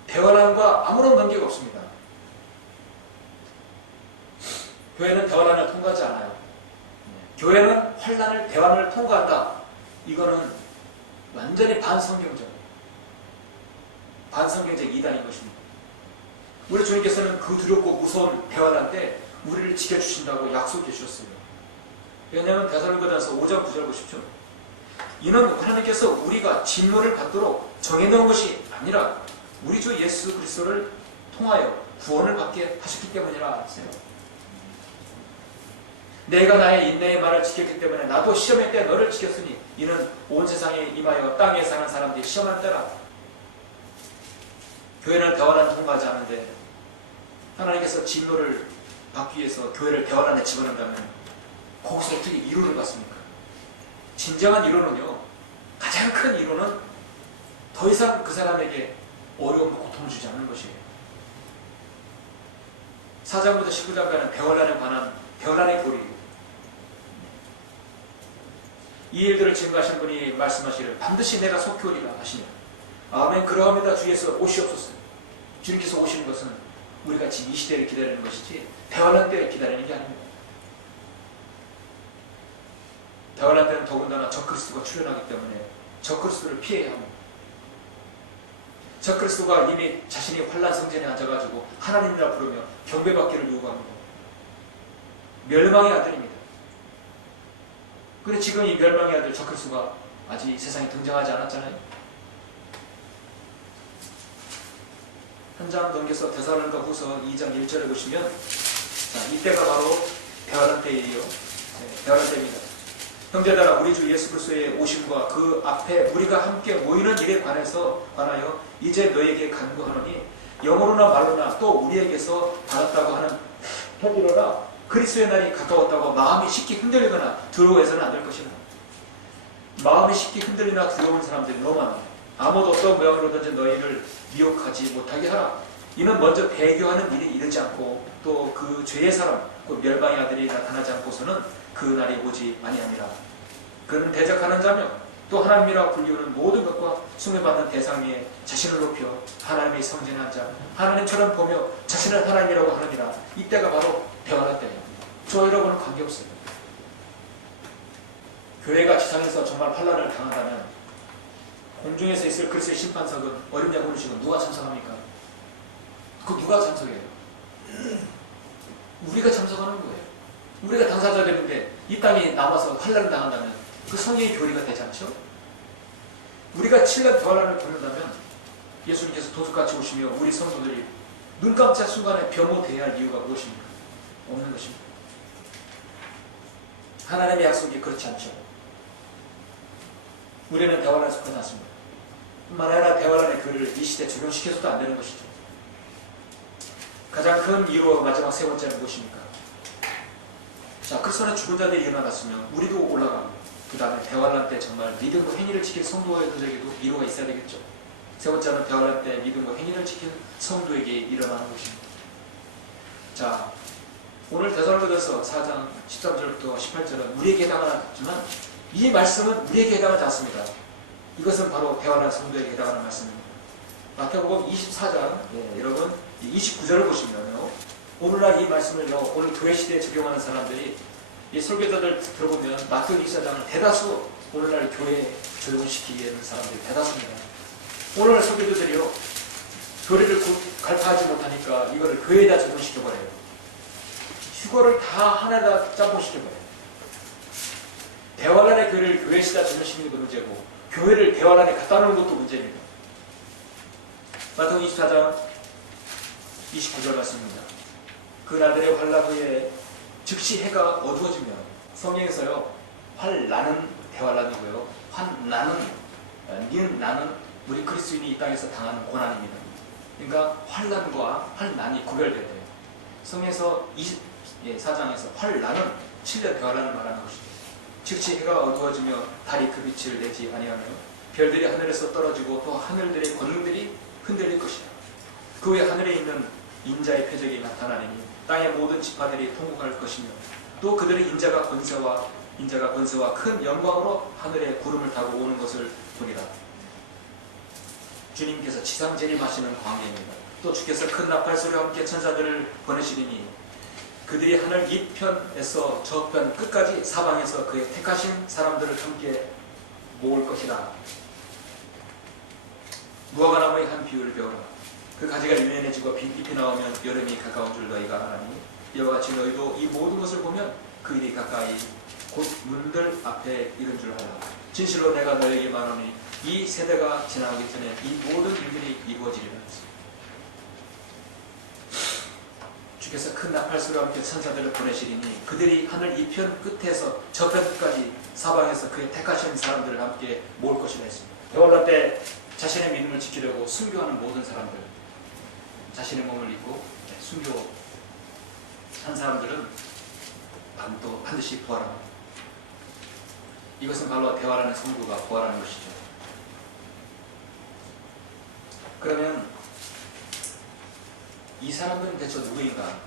대환란과 아무런 관계가 없습니다. 교회는 대환란을 통과하지 않아요. 교회는 환란을, 대환을 통과한다. 이거는 완전히 반성경적 이단인 것입니다. 우리 주님께서는 그 두렵고 무서운 대환란 때 우리를 지켜주신다고 약속해 주셨어요. 왜냐하면 데살로니가전서 5장 9절 보십시오. 이는 하나님께서 우리가 진노를 받도록 정해놓은 것이 아니라 우리 주 예수 그리스도를 통하여 구원을 받게 하셨기 때문이라 하세요. 내가 나의 인내의 말을 지켰기 때문에 나도 시험의 때 너를 지켰으니 이는 온 세상에 임하여 땅에 사는 사람들이 시험할 때라. 교회는 대환란 통과하지 않는데 하나님께서 진노를 받기 위해서 교회를 대환란에 집어넣는다면 거기서 어떻게 위로를 받습니까? 진정한 위로는요, 가장 큰 위로는 더 이상 그 사람에게 어려움과 고통을 주지 않는 것이에요. 4장부터 19장까지는 대환란에 관한 대환란의 교리예요. 이 일들을 증거하신 분이 말씀하시기를 반드시 내가 속히 오리라 하시냐. 아멘. 그러합니다. 주께서 오시옵소서. 주님께서 오시는 것은 우리가 지금 이 시대를 기다리는 것이지 대환란 때를 기다리는 게 아닙니다. 대환란 때는 더군다나 적그리스도가 출현하기 때문에 적그리스도를 피해야 합니다. 적그리스도가 이미 자신이 환란 성전에 앉아가지고 하나님이라 부르며 경배받기를 요구합니다. 멸망의 아들입니다. 그런데 지금 이 멸망의 아들 적그리스도가 아직 세상에 등장하지 않았잖아요. 한 장 넘겨서 데살로니가 후서 2장 1절에 보시면, 자, 이때가 바로 대환란 때이에요. 대환란 때입니다. 형제들아, 우리 주 예수 그리스도의 오심과 그 앞에 우리가 함께 모이는 일에 관하여 이제 너에게 간구하노니 영어로나 말로나 또 우리에게서 받았다고 하는 편지로라. 그리스도의 날이 가까웠다고 마음이 쉽게 흔들리거나 두려워해서는 안 될 것이다. 마음이 쉽게 흔들리나 두려운 사람들이 너무 많아요. 아무도 어떤 모양으로든지 너희를 미혹하지 못하게 하라. 이는 먼저 배교하는 일이 이르지 않고 또 그 죄의 사람, 그 멸망의 아들이 나타나지 않고서는 그 날이 오지 아니하니라. 그는 대적하는 자며 또 하나님이라 불리우는 모든 것과 숭배받는 대상 위에 자신을 높여 하나님의 성전에 앉아 하나님처럼 보며 자신을 하나님이라고 하느니라. 이때가 바로 대환란 때예요. 저 여러분은 관계없어요. 교회가 지상에서 정말 환란을 당한다면 공중에서 있을 그리스도의 심판석은 어린 양으로 지금 누가 참석합니까? 그 누가 참석해요? 우리가 참석하는 거예요. 우리가 당사자 되는데 이 땅에 남아서 환란을 당한다면 그 성령의 교리가 되지 않죠? 우리가 7년 대환란을 겪는다면 예수님께서 도둑같이 오시며 우리 성도들이 눈 깜짝 순간에 변모되어야 할 이유가 무엇입니까? 없는 것입니다. 하나님의 약속이 그렇지 않죠. 우리는 대환란에 속하지 않습니다. 뿐만 아니라 대환란의 교리를 이 시대에 적용시켜서도 안 되는 것이죠. 가장 큰 이유 마지막 세 번째는 무엇입니까? 자, 그리스도는 죽은 자들이 일어났으면 우리도 올라갑니다. 그 다음에 대환란 때 정말 믿음과 행위를 지킬 성도들에게도 위로가 있어야 되겠죠. 세 번째는 대환란 때 믿음과 행위를 지킨 성도에게 일어나는 것입니다. 자, 오늘 데살로니가전서 4장 13절부터 18절은 우리에게 해당하지만 이 말씀은 우리에게 해당하지 않습니다. 이것은 바로 대환란 성도에게 해당하는 말씀입니다. 마태복음 24장 여러분 29절을 보시면요, 오늘날 이 말씀을요, 오늘 교회 시대에 적용하는 사람들이 이 설교자들 들어보면 마태복음 24장을 대다수 오늘날 교회에 적용시키게 하는 사람들이 대다수입니다. 오늘날 설교자들이요, 교리를 갈파하지 못하니까 이거를 교회에다 적용시켜버려요. 휴거를 다 하나에다 짬뽕시켜버려요. 대환란의 교리를 교회에다 적용시키는 것도 문제고 교회를 대환란에 갖다 놓는 것도 문제입니다. 마태복음 24장 29절 말씀입니다. 그 날들의 환난 후에 즉시 해가 어두워지면, 성경에서요 환난은 대환난이고요, 환난은 니은 나는 우리 그리스도인이 이 땅에서 당하는 고난입니다. 그러니까 환난과 환난이 구별돼요. 성경에서 24장에서 환난은 7년 대환난을 말하는 것입니다. 즉시 해가 어두워지며 달이 그 빛을 내지 아니하며 별들이 하늘에서 떨어지고 또 하늘들의 권능들이 흔들릴 것이다. 그 후에 하늘에 있는 인자의 표적이 나타나리니 땅의 모든 지파들이 통곡할 것이며 또 그들의 인자가 권세와 큰 영광으로 하늘의 구름을 타고 오는 것을 보리라. 주님께서 지상 재림하시는 광경입니다. 또 주께서 큰 나팔소리와 함께 천사들을 보내시리니 그들이 하늘 이편에서 저편 끝까지 사방에서 그의 택하신 사람들을 함께 모을 것이라. 무화과나무의 한 비유를 배우라. 그 가지가 유연해지고 잎이 나오면 여름이 가까운 줄 너희가 아나니 이와 같이 너희도 이 모든 것을 보면 그 일이 가까이 곧 문들 앞에 이른 줄 알라. 진실로 내가 너희에게 말하노니 이 세대가 지나가기 전에 이 모든 일들이 이루어지리라. 주께서 큰 나팔소리와 함께 천사들을 보내시리니 그들이 하늘 이편 끝에서 저편 끝까지 사방에서 그의 택하신 사람들을 함께 모을 것이라 했습니다. 대환난 때 자신의 믿음을 지키려고 순교하는 모든 사람들, 자신의 몸을 입고 순교한 사람들은 또 반드시 부활합니다. 이것은 바로 대환난의 성도가 부활하는 것이죠. 그러면 이 사람들은 대체 누구인가?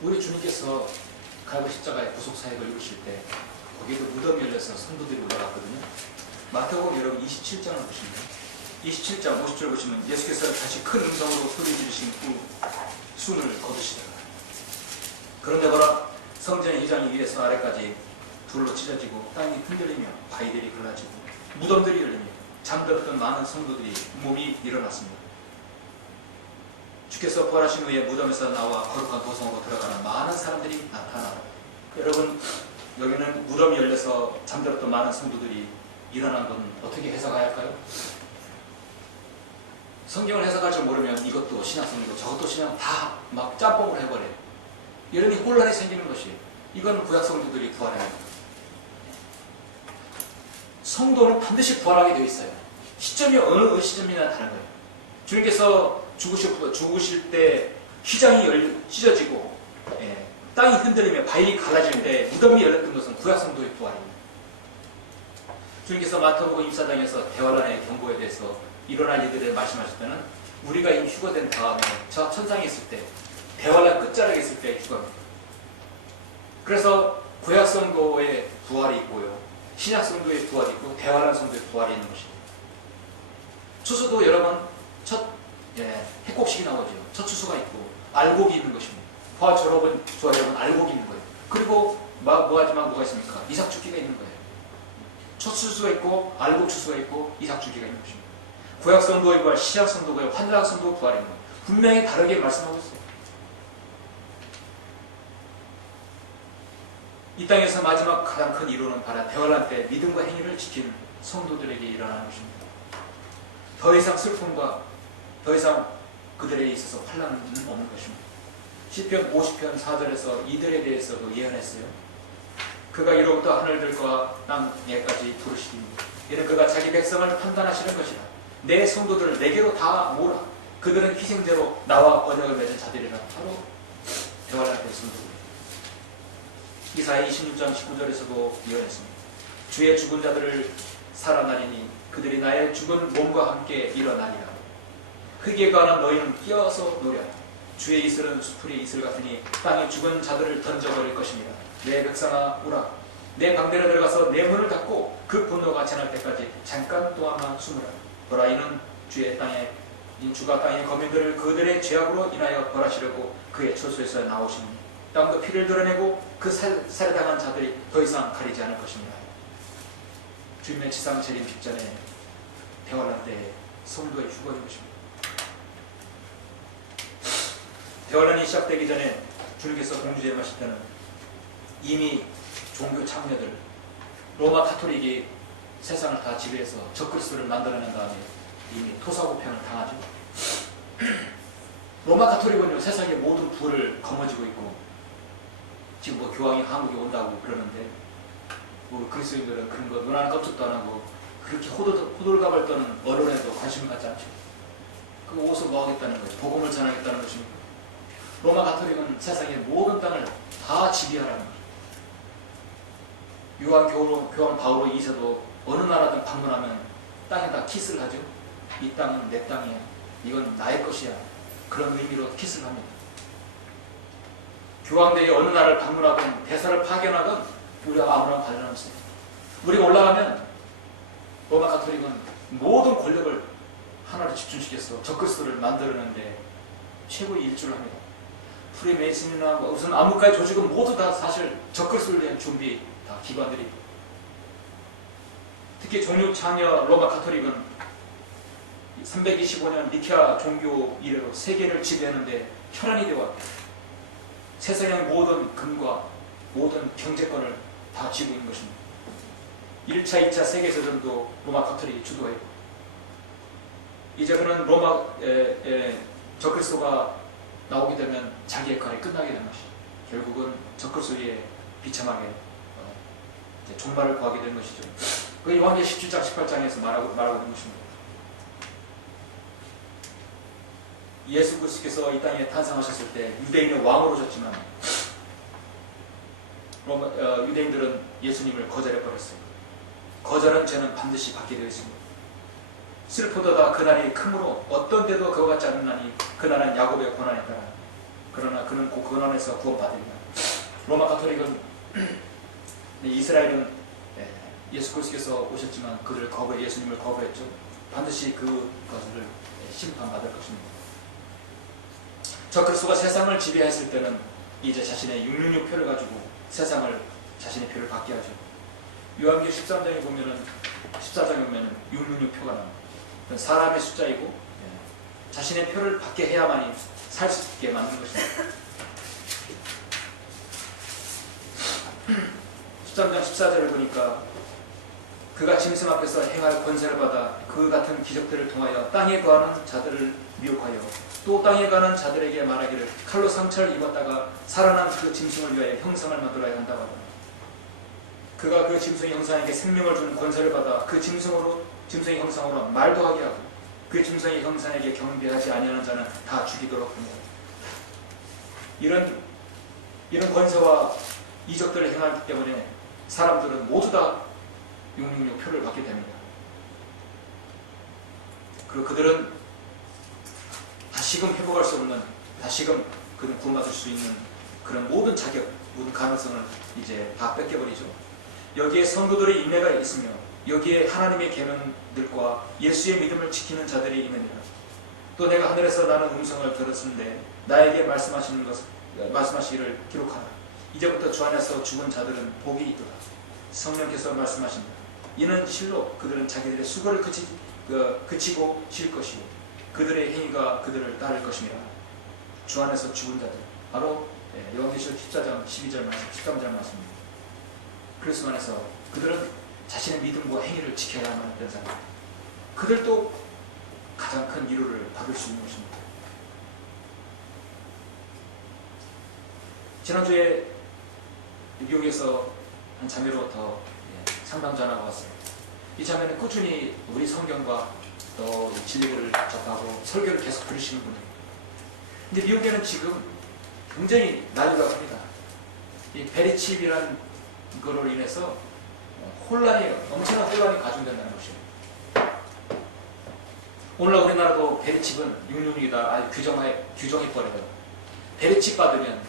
우리 주님께서 갈고 십자가의 구속사역을 이루실 때 거기에도 무덤이 열려서 성도들이 올라갔거든요. 마태복음 여러분 27장을 보시면 27장 50절 보시면 예수께서 다시 큰 음성으로 소리 지르신 후 숨을 거두시더라. 그런데 보라, 성전의 휘장이 위에서 아래까지 둘로 찢어지고 땅이 흔들리며 바위들이 갈라지고 무덤들이 열리며 잠들었던 많은 성도들이 몸이 일어났습니다. 주께서 부활하신 후에 무덤에서 나와 거룩한 도성으로 들어가는 많은 사람들이 나타나요. 여러분, 여기는 무덤이 열려서 잠들었던 많은 성도들이 일어난 건 어떻게 해석해야 할까요? 성경을 해석할 줄 모르면 이것도 신학성이고 저것도 신학 다 막 짬뽕을 해버려요. 이러니 혼란이 생기는 것이에요. 이건 구약 성도들이 부활해요. 성도는 반드시 부활하게 되어 있어요. 시점이 어느 시점이나 다른 거예요. 주님께서 죽으실 때 휘장이 찢어지고 땅이 흔들리며 바위 갈라질 때 무덤이 열렸던 것은 구약 성도의 부활입니다. 주님께서 마태복음 24장에서 대환난의 경고에 대해서 일어날 일들을 말씀하실 때는 우리가 이미 휴거된 다음에 저 천상에 있을 때 대환난 끝자락에 있을 때 휴거입니다. 그래서 구약 성도의 부활이 있고요, 신약 성도의 부활이 있고 대환난 성도의 부활이 있는 것입니다. 추수도 여러분 해곡식이 나오죠. 첫 추수가 있고 알곡이 있는 것입니다. 부활 졸업은 여러분 알곡이 있는 거예요. 그리고 마지막 뭐가 있습니까? 이삭 죽기가 있는 거예요. 첫 추수가 있고 알곡 추수가 있고 이삭 죽기가 있는 것입니다. 구약 성도의 부활, 신약 성도의 부활, 환락 성도의 부활인 거예요. 분명히 다르게 말씀하고 있어요. 이 땅에서 마지막 가장 큰 이루는 바라 대환난 때 믿음과 행위를 지킨 성도들에게 일어나는 것입니다. 더 이상 슬픔과 더 이상 그들에게 있어서 환난은 없는 것입니다. 시편 50편 4절에서 이들에 대해서도 예언했어요. 그가 이로부터 하늘들과 땅에까지 부르시니 이는 그가 자기 백성을 판단하시는 것이라. 내 성도들을 내게로 다 모으라. 그들은 희생제로 나와 언약을 맺은 자들이라. 바로 대환난 때 성도들. 이사야 26장 19절에서도 예언했습니다. 주의 죽은 자들을 살아나리니 그들이 나의 죽은 몸과 함께 일어나리라. 흙에 관한 너희는 뛰어서 노려. 주의 이슬은 수풀의 이슬 같으니 땅에 죽은 자들을 던져버릴 것입니다. 내 백성아 오라. 내 방대로 들어가서 내 문을 닫고 그 분노가 지날 때까지 잠깐 동안만 숨으라. 보라, 이는 주가 땅의 거민들을 그들의 죄악으로 인하여 벌하시려고 그의 처소에서 나오시니 땅도 피를 드러내고 그 살해당한 자들이 더 이상 가리지 않을 것입니다. 주님의 지상 재림 직전에 대환난 때에 성도의 휴거인 것입니다. 대환난이 시작되기 전에 주님께서 공주제림하실 때는 이미 종교 창녀들, 로마 카톨릭이 세상을 다 지배해서 적그리스도를 만들어낸 다음에 이미 토사구팽을 당하죠. 로마 가톨릭은요, 세상의 모든 부를 거머쥐고 있고, 지금 뭐 교황이 한국에 온다고 그러는데, 뭐 그리스도인들은 그런 거 눈 하나 깜짝도 안 하고, 그렇게 호들갑을 떠는 언론에도 관심을 갖지 않죠. 그 옷을 뭐 하겠다는 거죠? 복음을 전하겠다는 것입니다. 로마 가톨릭은 세상의 모든 땅을 다 지배하라는 거죠. 교황 바오로 2세도 어느 나라든 방문하면 땅에다 키스를 하죠. 이 땅은 내 땅이야. 이건 나의 것이야. 그런 의미로 키스를 합니다. 교황들이 어느 나라를 방문하건 대사를 파견하건 우리가 아무런 관련 없습니다. 우리가 올라가면 로마 가톨릭은 모든 권력을 하나로 집중시켜서 적그리스도를 만들어내는데 최고의 일주를 합니다. 프리메이슨이나 무슨 암흑가의 조직은 모두 다 사실 적그리스도를 위한 준비 다 기관들이. 특히 종교 창녀 로마 가톨릭은 325년 니케아 종교 이래로 세계를 지배하는데 혈안이 되어 세상의 모든 금과 모든 경제권을 다 쥐고 있는 것입니다. 1차, 2차 세계대전도 로마 가톨릭이 주도했고, 이제 그는 적그리스도가 나오게 되면 자기의 역할이 끝나게 되는 것이죠. 결국은 적그리스도에 비참하게 종말을 구하게 되는 것이죠. 그 요한계 17장, 18장에서 말하고 있는 것입니다. 예수 그리스도께서 이 땅에 탄생하셨을 때 유대인의 왕으로 오셨지만 유대인들은 예수님을 거절해버렸어요. 거절한 죄는 반드시 받게 되어 있습니다. 슬프도다 그날이 크므로 어떤 때도 그와 같지 않은 날이 그날은 야곱의 고난이다. 그러나 그는 그 고난에서 구원받으리라. 로마 가톨릭은 이스라엘은 예수 그리스도께서 오셨지만 그들을 예수님을 거부했죠. 반드시 그것을 심판받을 것입니다. 적그리스도가 세상을 지배했을 때는 이제 자신의 666표를 가지고 세상을 자신의 표를 받게 하죠. 요한계 13장에 보면은 14장에 보면은 666표가 나옵니다. 사람의 숫자이고 자신의 표를 받게 해야만이 살 수 있게 만든 것입니다. 13장 14절을 보니까 그가 짐승 앞에서 행할 권세를 받아 그 같은 기적들을 통하여 땅에 거하는 자들을 미혹하여 또 땅에 가는 자들에게 말하기를 칼로 상처를 입었다가 살아난 그 짐승을 위하여 형상을 만들어야 한다고 합니다. 그가 그 짐승의 형상에게 생명을 주는 권세를 받아 그 짐승의 형상으로 말도 하게 하고 그 짐승의 형상에게 경배하지 아니하는 자는 다 죽이도록 합니다. 이런 권세와 이적들을 행하기 때문에 사람들은 모두 다 666표를 받게 됩니다. 그리고 그들은 다시금 회복할 수 없는, 다시금 그는 구원받을 수 있는 그런 모든 자격, 모든 가능성을 이제 다 뺏겨버리죠. 여기에 성도들의 인내가 있으며 여기에 하나님의 계명들과 예수의 믿음을 지키는 자들이 있느니라. 또 내가 하늘에서 나는 음성을 들었는데 나에게 말씀하시기를 기록하라. 이제부터 주 안에서 죽은 자들은 복이 있도다. 성령께서 말씀하신다. 이는 실로 그들은 자기들의 수고를 그치고 쉴 것이고 그들의 행위가 그들을 따를 것이니라. 주 안에서 죽은 자들, 바로 요한계시록 14장 12절 말씀, 13절 말씀입니다. 그리스도 안에서 그들은 자신의 믿음과 행위를 지켜야만 하는 사람, 그들도 가장 큰 위로를 받을 수 있는 것입니다. 지난주에 뉴욕에서 한 자매로부터 상담 전화가 왔어요. 이 자매는 꾸준히 우리 성경과 또 진리를 접하고 설교를 계속 들으시는 분이에요. 근데 미국에는 지금 굉장히 난리가 납니다. 이 베리칩이라는 거로 인해서 엄청난 혼란이 가중된다는 것이에요. 오늘날 우리나라도 베리칩은 666이다. 아예 규정해버려요. 베리칩 받으면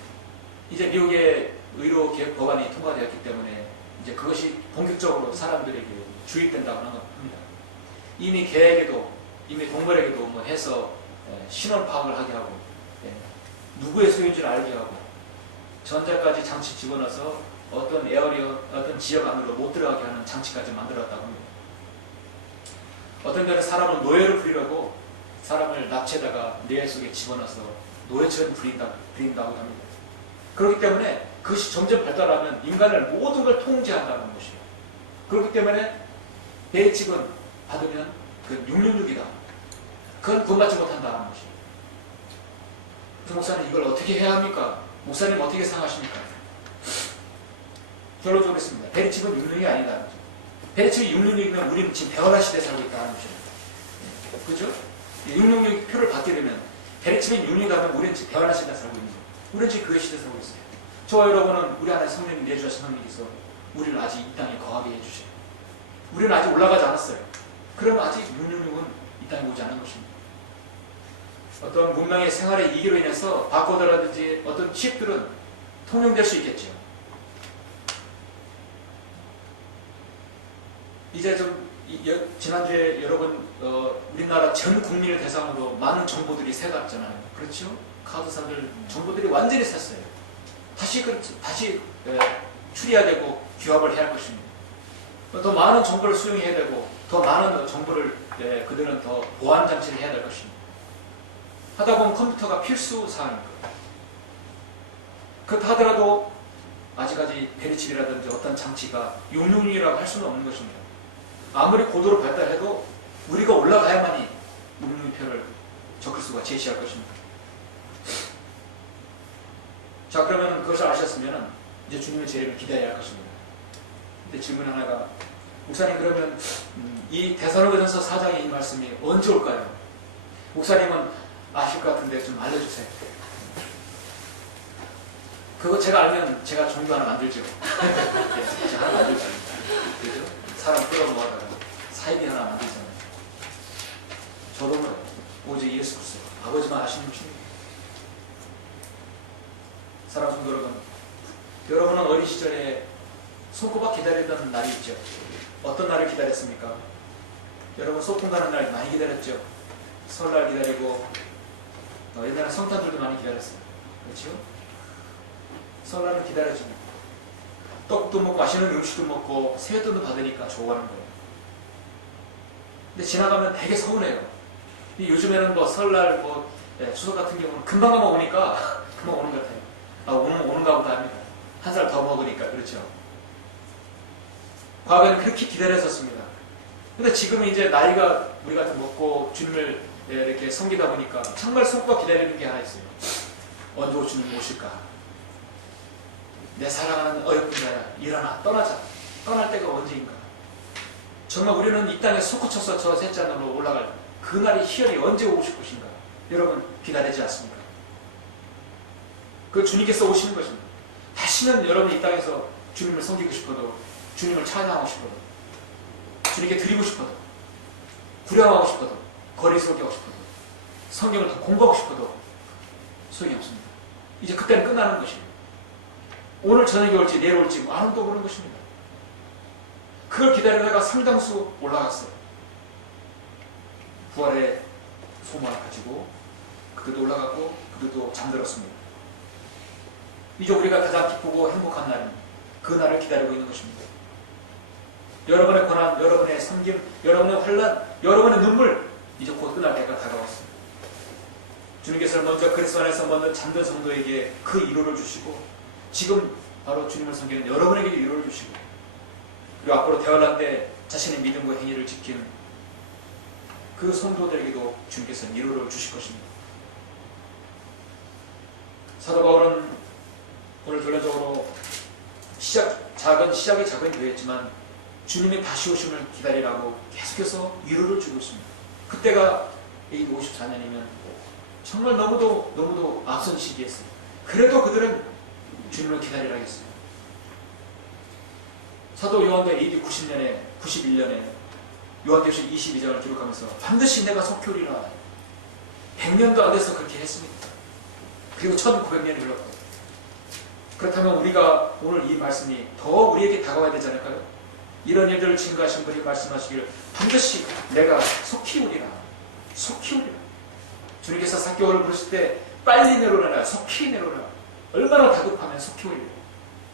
이제 미국의 의료 개혁 법안이 통과되었기 때문에 이제 그것이 본격적으로 사람들에게 주입된다고 합니다. 이미 개에게도, 이미 동물에게도 뭐 해서 신원 파악을 하게 하고, 누구의 소유인지를 알게 하고, 전자까지 장치 집어넣어서 어떤 어떤 지역 안으로 못 들어가게 하는 장치까지 만들었다고 합니다. 어떤 데는 사람을 노예로 부리려고 사람을 납치에다가 뇌 속에 집어넣어서 노예처럼 부린다고 합니다. 그렇기 때문에 그것이 점점 발달하면 인간을 모든 걸 통제한다는 것이에요. 그렇기 때문에 베이직은 받으면 그 666이다. 그건 구원받지 못한다는 것이에요. 그래서 목사님 이걸 어떻게 해야 합니까? 목사님 어떻게 생각하십니까? 결론적으로 했습니다. 베리칩은 육륜이 아니다. 베리칩이 육륜이면 우리는 지금 배월라 시대에 살고 있다는 거죠. 그죠? 육륜 표를 받게 되면 베리칩이 육륜이라면 우리는 지금 배월라 시대에 살고 있는 거예요. 우리는 지금 교회 시대에 살고 있어요. 저와 여러분은 우리 안에 성령님 내주신 성령께서 우리를 아직 이 땅에 거하게 해주셔요. 우리는 아직 올라가지 않았어요. 그러면 아직 육륜육은 이 땅에 오지 않은 것입니다. 어떤 문명의 생활의 이기로 인해서 바꿔더라든지 어떤 취업들은 통용될 수 있겠죠. 이제 좀 지난주에 여러분 우리나라 전 국민을 대상으로 많은 정보들이 새갔잖아요. 그렇죠? 카드사들 정보들이 완전히 샜어요. 다시 추리해야 되고 규합을 해야 할 것입니다. 더 많은 정보를 수용해야 되고 더 많은 정보를 그들은 더 보안 장치를 해야 될 것입니다. 하다 보면 컴퓨터가 필수 사항입니다. 그렇다 하더라도 아직까지 베리칩이라든지 어떤 장치가 육륜이라고 할 수는 없는 것입니다. 아무리 고도로 발달해도 우리가 올라가야만이 육륜표를 적을 수가 제시할 것입니다. 자, 그러면 그것을 아셨으면 이제 주님의 재림을 기다려야 할 것입니다. 근데 질문 하나가, 목사님 그러면 이 데살로니가전서 4장의 이 말씀이 언제 올까요? 목사님은 아실 것 같은데 좀 알려주세요. 그거 제가 알면 제가 종교 하나 만들죠. 네, 제가 하나 만들죠. 그죠? 사람 끌어모아다가 사이비 하나 만들잖아요. 저도 그래요. 오직 예수 그리스도 아버지만 아시는 것입니다. 사랑하는 성도 여러분, 여러분은 어린 시절에 손꼽아 기다리던 날이 있죠. 어떤 날을 기다렸습니까? 여러분 소풍 가는 날 많이 기다렸죠. 설날 기다리고 옛날에 성탄절도 많이 기다렸어요. 그렇죠? 설날은 기다려줍니다. 떡도 먹고 맛있는 음식도 먹고 세뱃돈도 받으니까 좋아하는 거예요. 근데 지나가면 되게 서운해요. 요즘에는 뭐 설날 추석 같은 경우는 금방 오니까 금방 오는 것 같아요. 아, 오는가 보다 합니다. 한 살 더 먹으니까. 그렇죠? 과거에는 그렇게 기다렸었습니다. 근데 지금은 이제 나이가 우리 같은 먹고 주님을 이렇게 섬기다 보니까 정말 손꼽아 기다리는 게 하나 있어요. 언제 주님 오실까? 내 사랑하는 어여쁜 자야, 일어나 떠나자. 떠날 때가 언제인가? 정말 우리는 이 땅에 솟구쳐서 저 셋잔으로 올라갈 그날이 희열이 언제 오고 싶으신가 여러분 기다리지 않습니까? 그 주님께서 오시는 것입니다. 다시는 여러분이 이 땅에서 주님을 섬기고 싶어도, 주님을 찬양하고 싶어도, 주님께 드리고 싶어도, 구령하고 싶어도, 거리스럽게 하고 싶어도, 성경을 더 공부하고 싶어도 소용이 없습니다. 이제 그때는 끝나는 것입니다. 오늘 저녁에 올지 내일 올지 아무도 모르는 것입니다. 그걸 기다리다가 상당수 올라갔어요. 부활의 소망을 가지고 그들도 올라갔고 그들도 잠들었습니다. 이제 우리가 가장 기쁘고 행복한 날입니다. 그 날을 기다리고 있는 것입니다. 여러분의 고난, 여러분의 섬김, 여러분의 환난, 여러분의 눈물, 이제 곧 끝날 때가 다가왔습니다. 주님께서 먼저 그리스도 안에서 먼저 잠든 성도에게 그 위로를 주시고, 지금 바로 주님을 섬기는 여러분에게도 위로를 주시고, 그리고 앞으로 대환란 때 자신의 믿음과 행위를 지킨 그 성도들에게도 주님께서 위로를 주실 것입니다. 사도 바울은 오늘 결론적으로 시작이 작은 교회였지만 주님의 다시 오심을 기다리라고 계속해서 위로를 주고 있습니다. 그때가 AD 54년이면 정말 너무도 앞선 시기였어요. 그래도 그들은 주님을 기다리라 했어요. 사도 요한도 AD 91년에 요한계시록 22장을 기록하면서 반드시 내가 속히 오리라. 100년도 안 돼서 그렇게 했습니다. 그리고 1900년이 흘렀고, 그렇다면 우리가 오늘 이 말씀이 더 우리에게 다가와야 되지 않을까요? 이런 일들을 증거하신 분이 말씀하시기를 반드시 내가 속히 오리라. 속히 오리라. 주님께서 사개월을 부르실 때 빨리 내려오라, 속히 내려오라. 얼마나 다급하면 속히 오리라.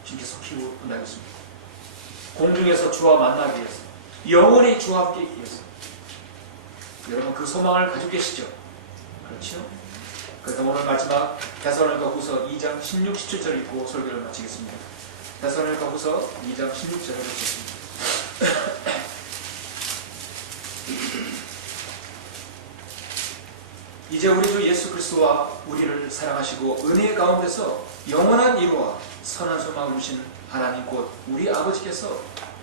주님께서 속히 온다고 했습니다. 공중에서 주와 만나기 위해서, 영원히 주와 함께 있기 위해서. 여러분 그 소망을 가지고 계시죠? 그렇죠? 그래서 오늘 마지막 데살로니가후서 2장 16, 17절 읽고 설교를 마치겠습니다. 데살로니가후서 2장 16절을 읽겠습니다. 이제 우리 주 예수 그리스도와 우리를 사랑하시고 은혜 가운데서 영원한 이루와 선한 소망을 주신 하나님 곧 우리 아버지께서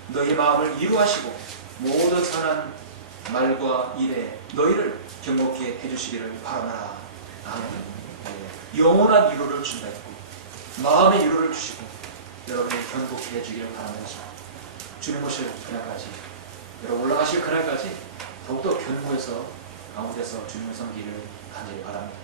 너희 마음을 이루하시고 모든 선한 말과 일에 너희를 경고케 해주시기를 바라노라. 아멘. 영원한 위로를 준다 했고 마음의 위로를 주시고 여러분이 경고케 해주기를 바랍니다. 주님 오실 그날까지, 여러분 올라가실 그날까지 더욱더 견고해서 가운데서 주님을 섬기기를 간절히 바랍니다.